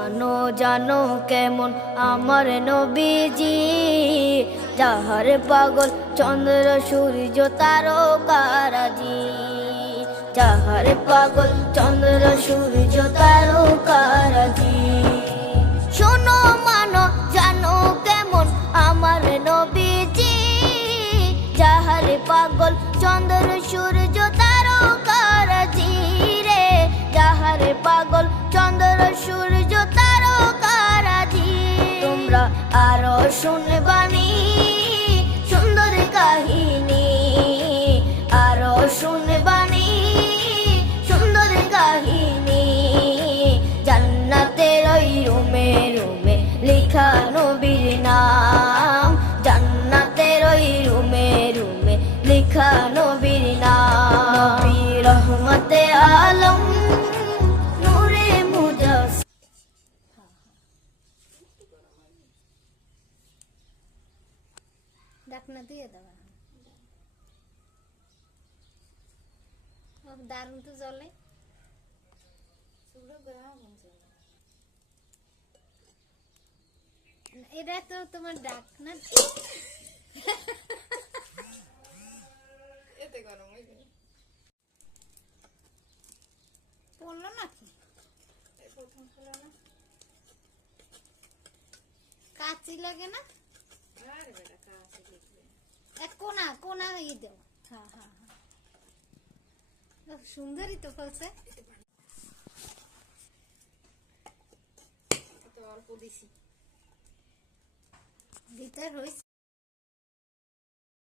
মানো জানো কেমন আমার নবীজি, যাহার পাগল চন্দ্র সূর্য তারকারাজি, যাহার পাগল চন্দ্র সূর্য তারকারাজি। শোনো মানো জানো কেমন আমার নবীজি, যাহার পাগল চন্দ্র সূর্য তারকারাজি রে, যাহার পাগল চন্দ্র সূর্য তারকারাজি। তোমরা আরো শুনবানি সুন্দর কাহিনী, আরো শুনবানি সুন্দর কাহিনী। জান্নাতের ওই রুমে রুমে লেখা নবীর নাম, জান্নাতের ওই রুমে রুমে লেখা নবীর নাম। নবী রহমতে আলম নূরে মুজাসসাম। ডাকনা দিয়ে দেওয়া দারুণ তো জলে এটা তো তোমার ডাক না, এতে গরম হইবে পড়লো নাকি? প্রথম খোলা না, কাচি লাগে না? আরে বেটা কাছে দেখবে এক কোনা কোনা ই দেও। হ্যাঁ হ্যাঁ হ্যাঁ, সুন্দরই তো ফলছে। এত অল্প দিছি ভিতর হইছে।